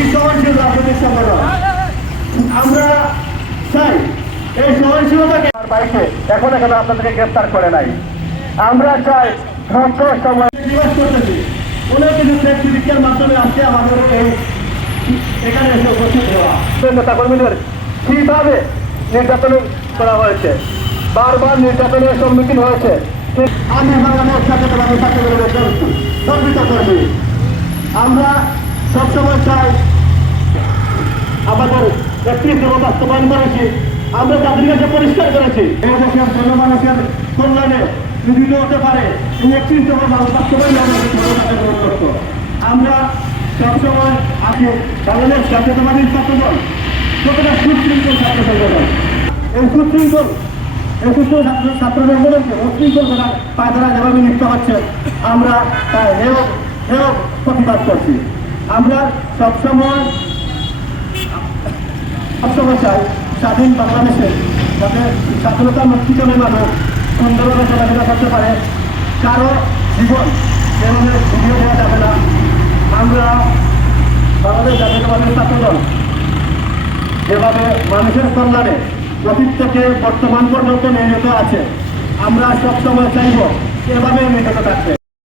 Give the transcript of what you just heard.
একটি সহনশীল রাজনৈতিক সংগঠন। আমরা চাই এই সহনশীলতাকে বাইকে এখন আপনাদেরকে গ্রেফতার করে নাই। আমরা চাই ধৈর্য সময় নিবাস করতেছি কোনো কিছু পরীক্ষার মাধ্যমে আজকে আমাদের এই এখানে এসে উপস্থিত হওয়া নেতা কর্মীদের কিভাবে নির্যাতন করা হয়েছে, বারবার নির্যাতনের সম্মুখীন হয়েছে। আমি বাংলাদেশ জাতীয়তাবাদী ছাত্রদলের গর্বিত কর্মী। আমরা সবসময় চাই আমাদের একটি দেব বাস্তবায়ন করেছি। আমরা তাদের কাছে পরিষ্কার করেছি এই দেশের জনমানুষের কল্যাণে বিভিন্ন হতে পারে একটি দেব বাস্তবায়ন আমরা সবসময় আছি বাংলাদেশ জাতীয়তাবাদী ছাত্রদল কতটা সুশৃঙ্খল ছাত্র সংগঠন। এই সুশৃঙ্খল ছাত্র সংগঠনকে উশৃঙ্খল পায়ে ধরা যেভাবে লিপ্ত হচ্ছে আমরা তার হেয় প্রতিবাদ করছি। আমরা সবসময় চাই স্বাধীন বাংলাদেশে যাতে স্বাধীনতার মুক্তিকামী মানুষ সুন্দরভাবে চলাফেরা করতে পারে, কারো জীবন যেভাবে ভিডিও দেওয়া যাবে না। আমরা বাংলাদেশ জাতীয়তাবাদী ছাত্রদল যেভাবে মানুষের কল্যাণে অতীত থেকে বর্তমান পর্যন্ত নিয়োজিত আছে, আমরা সবসময় চাইব এভাবে নিয়োজিত থাকতে।